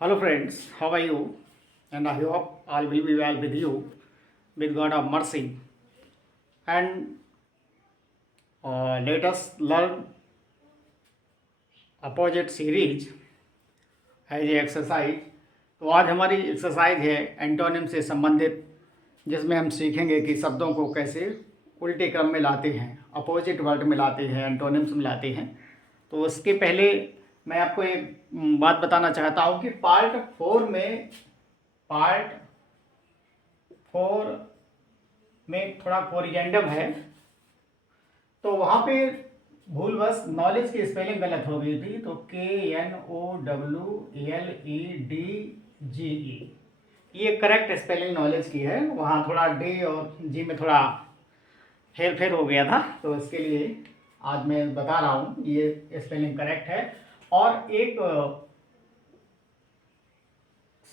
Hello friends, how are you? And I hope all will be well with you, with God of mercy. And let us learn opposite series as a exercise. तो आज हमारी exercise है antonym से संबंधित, जिसमें हम सीखेंगे कि शब्दों को कैसे उल्टे क्रम में लाते हैं, अपोजिट वर्ड में लाते हैं, एंटोनिम्स में लाते हैं। तो उसके पहले मैं आपको एक बात बताना चाहता हूँ कि पार्ट 4 में थोड़ा कोरिजेंडम है, तो वहाँ पे भूलवश नॉलेज की स्पेलिंग गलत हो गई थी। तो KNOWLEDGE ये करेक्ट स्पेलिंग नॉलेज की है। वहाँ थोड़ा डी और जी में थोड़ा हेर फेर हो गया था, तो इसके लिए आज मैं बता रहा हूँ ये स्पेलिंग करेक्ट है। और एक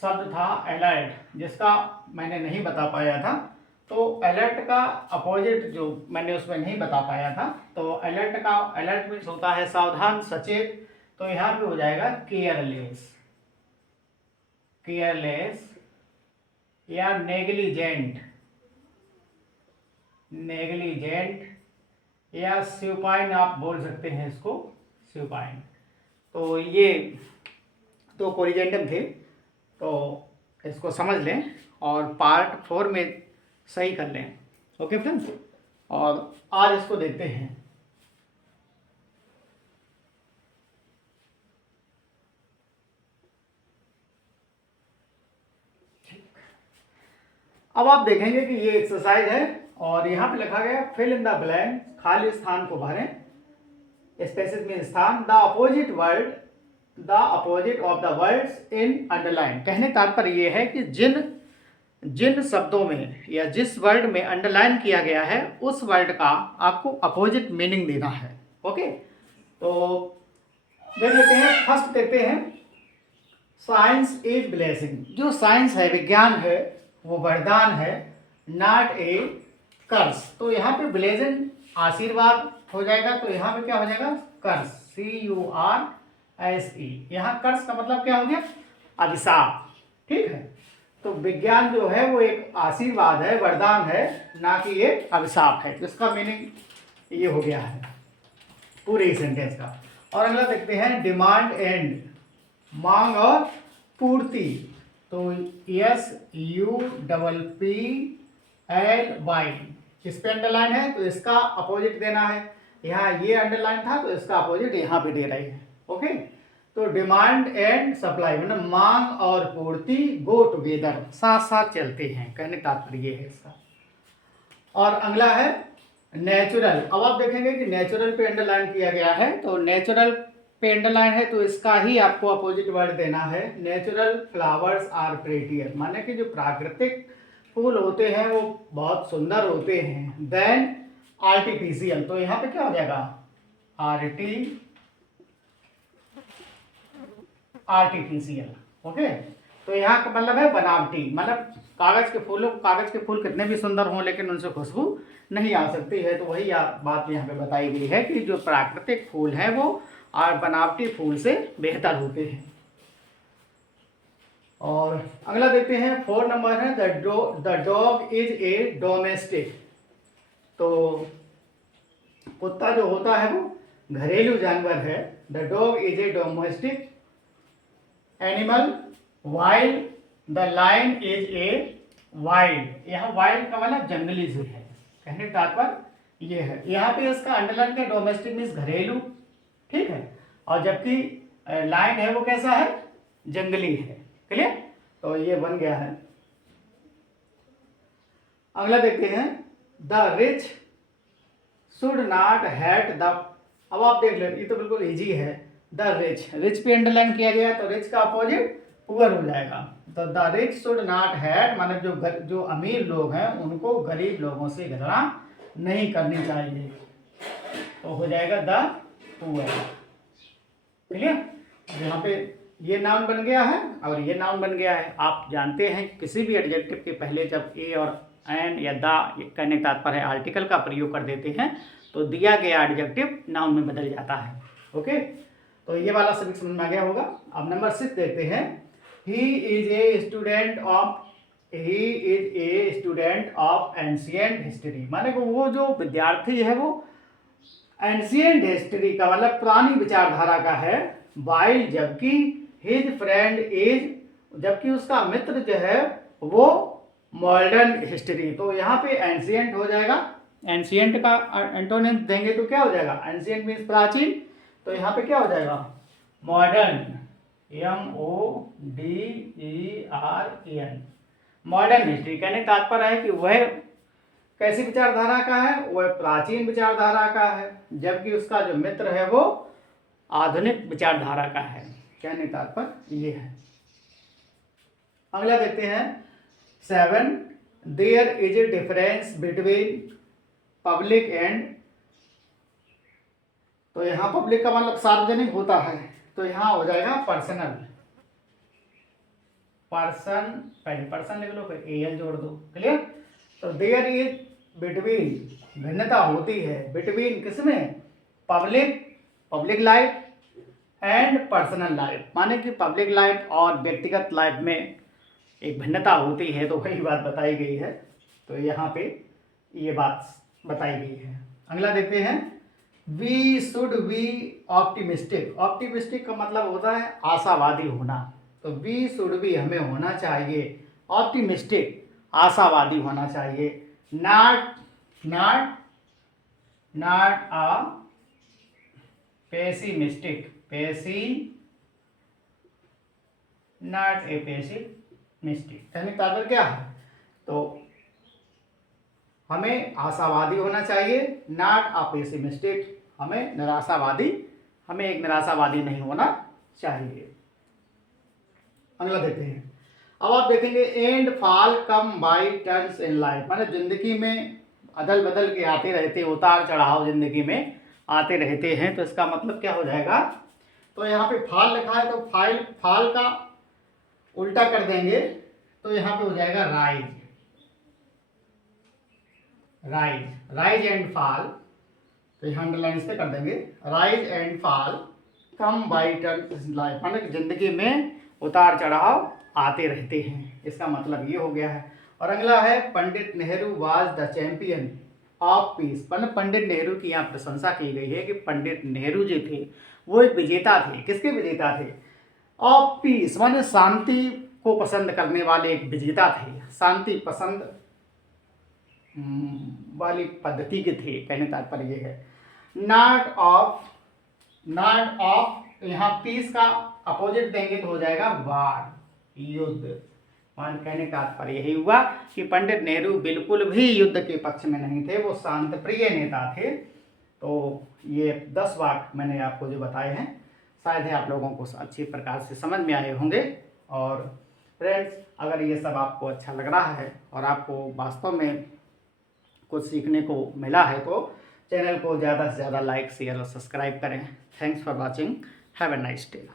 शब्द था अलर्ट, जिसका मैंने नहीं बता पाया था। तो अलर्ट का अपोजिट जो मैंने उसमें नहीं बता पाया था, तो अलर्ट मीन्स होता है सावधान, सचेत। तो यहाँ पे हो जाएगा केयरलेस या नेग्लिजेंट या स्यूपाइन आप बोल सकते हैं इसको, स्यूपाइन। तो ये तो कोरिजेंडम थे, तो इसको समझ लें और पार्ट 4 में सही कर लें। ओके फ्रेंड्स, और आज इसको देखते हैं। अब आप देखेंगे कि ये एक्सरसाइज है और यहाँ पे लिखा गया फिल इन द ब्लैंक, खाली स्थान को भरें। स्पेसिस में स्थान, the opposite of the words in underline. कहने तात्पर्य ये है कि जिन शब्दों में या जिस वर्ड में अंडरलाइन किया गया है उस वर्ड का आपको अपोजिट मीनिंग देना है। ओके, तो देख लेते हैं। फर्स्ट देखते हैं, साइंस इज ब्लेसिंग। जो साइंस है, विज्ञान है, वो वरदान है, नॉट ए कर्स। तो यहाँ पे ब्लेजन आशीर्वाद हो जाएगा, तो यहाँ पे क्या हो जाएगा, कर्स, CURSE। यहाँ कर्स का मतलब क्या हो गया, अभिशाप। ठीक है, तो विज्ञान जो है वो एक आशीर्वाद है, वरदान है, ना कि ये अभिशाप है। इसका मीनिंग ये हो गया है पूरे सेंटेंस का। और अगला देखते हैं, डिमांड एंड, मांग और पूर्ति। तो SUPPLY, इस पे अंडरलाइन है तो इसका अपोजिट देना है। यहाँ ये अंडरलाइन था तो इसका अपोजिट यहाँ पे दे रही है। ओके, तो डिमांड एंड सप्लाई मतलब मांग और पूर्ति गो टुगेदर, साथ साथ चलते हैं, कहने का तात्पर्य है इसका। और अगला है नेचुरल। अब आप देखेंगे कि नेचुरल पे अंडरलाइन किया गया है, तो नेचुरल पे अंडरलाइन है तो इसका ही आपको अपोजिट वर्ड देना है। नेचुरल फ्लावर्स आर प्रेटियर, माने कि जो प्राकृतिक फूल होते हैं वो बहुत सुंदर होते हैं, देन आर्टिफिशियल। तो यहाँ पे क्या हो जाएगा, आर्टिफिशियल। ओके, तो यहाँ का मतलब है बनावटी, मतलब कागज के फूल कितने भी सुंदर हों लेकिन उनसे खुशबू नहीं आ सकती है। तो वही बात यहाँ पे बताई गई है कि जो प्राकृतिक फूल हैं वो और बनावटी फूल से बेहतर होते हैं। और अगला देखते हैं, 4 नंबर है, the dog is a domestic. तो कुत्ता जो होता है वो घरेलू जानवर है। The dog is a domestic animal wild the lion is a wild. यहाँ वाइल्ड का मतलब जंगली से है, कहने का तात्पर्य ये है। यहाँ पे इसका अंडरलाइन का डोमेस्टिक मीन्स घरेलू, ठीक है, और जबकि लायन है वो कैसा है, जंगली है। क्लियर, तो ये बन गया है। अगला देखते हैं, the rich should not hat the. अब आप देख लो, ये तो बिल्कुल इजी है। द रिच पे अंडरलाइन किया गया तो रिच का अपोजिट पुअर हो जाएगा। तो the rich should not had मतलब जो अमीर लोग हैं उनको गरीब लोगों से घृणा नहीं करनी चाहिए, तो हो जाएगा द पुअर। क्लियर, यहाँ पे ये नाउन बन गया है और ये नाउन बन गया है। आप जानते हैं किसी भी एडजेक्टिव के पहले जब ए और एन या द कहने का तात्पर्य है आर्टिकल का प्रयोग कर देते हैं तो दिया गया एडजेक्टिव नाउन में बदल जाता है। ओके, तो ये वाला सभी समझ में आ गया होगा। अब नंबर 6 देखते हैं, he is a student of ancient history, माने कि वो जो विद्यार्थी है वो एंशियंट हिस्ट्री का मतलब पुरानी विचारधारा का है। वाइल जबकि हिज फ्रेंड इज, जबकि उसका मित्र जो है वो मॉडर्न हिस्ट्री। तो यहाँ पे एंशियंट हो जाएगा, एंशियंट का एंटोनिम देंगे तो क्या हो जाएगा, एंशियंट मीन्स प्राचीन, तो यहाँ पे क्या हो जाएगा मॉडर्न, MODERN, मॉडर्न हिस्ट्री। कहने का तात्पर्य है कि वह कैसी विचारधारा का है, वह प्राचीन विचारधारा का है, जबकि उसका जो मित्र है वो आधुनिक विचारधारा का है। कहने का तात्पर्य ये है। अगला देखते हैं 7, there is a difference between public and, तो यहाँ पब्लिक का मतलब सार्वजनिक होता है, तो यहाँ हो जाएगा पर्सनल, पर्सन, पहले पर्सन लिख लो फिर AL जोड़ दो, क्लियर। तो देयर इज बिटवीन, भिन्नता होती है बिटवीन किसमें, public life and personal life, माने कि पब्लिक लाइफ और व्यक्तिगत लाइफ में एक भिन्नता होती है, तो वही बात बताई गई है। तो यहाँ पे ये बात बताई गई है। अगला देखते हैं, we should be optimistic. Optimistic का मतलब होता है आशावादी होना, तो वी शुड बी हमें होना चाहिए ऑप्टिमिस्टिक, आशावादी होना चाहिए, not a pessimistic, not a pessimistic. कहने का तात्पर्य क्या है, तो हमें आशावादी होना चाहिए, नॉट अ पेसिमिस्टिक, हमें एक निराशावादी नहीं होना चाहिए। अगला देखते हैं, अब आप देखेंगे and fall come by turns in life, माने जिंदगी में अदल बदल के आते रहते, उतार चढ़ाव जिंदगी में आते रहते हैं, तो इसका मतलब क्या हो जाएगा, तो यहाँ पे फॉल लिखा है तो फॉल का उल्टा कर देंगे तो यहाँ पे हो जाएगा राइज एंड फॉल, तो यहाँ अंडरलाइन से कर देंगे, rise and fall come by turns in life, माने जिंदगी में उतार चढ़ाव आते रहते हैं, इसका मतलब ये हो गया है। और अगला है Pandit Nehru was the champion of peace, मतलब पंडित नेहरू की यहाँ प्रशंसा की गई है कि पंडित नेहरू जो थे वो एक विजेता थे, किसके विजेता थे, ऑफ पीस, माने शांति को पसंद करने वाले एक विजेता थे, शांति पसंद वाली पद्धति के थे। कहने तात्पर्य ये है नॉट ऑफ, यहाँ पीस का अपोजिट देंगे तो हो जाएगा वार, युद्ध। मान कहने का तात्पर्य यही हुआ कि पंडित नेहरू बिल्कुल भी युद्ध के पक्ष में नहीं थे, वो शांत प्रिय नेता थे। तो ये 10 वाक्य मैंने आपको जो बताए हैं शायद ही आप लोगों को अच्छी प्रकार से समझ में आए होंगे। और फ्रेंड्स, अगर ये सब आपको अच्छा लग रहा है और आपको वास्तव में कुछ सीखने को मिला है तो चैनल को ज़्यादा से ज़्यादा लाइक, शेयर और सब्सक्राइब करें। Thanks for watching, have a nice day.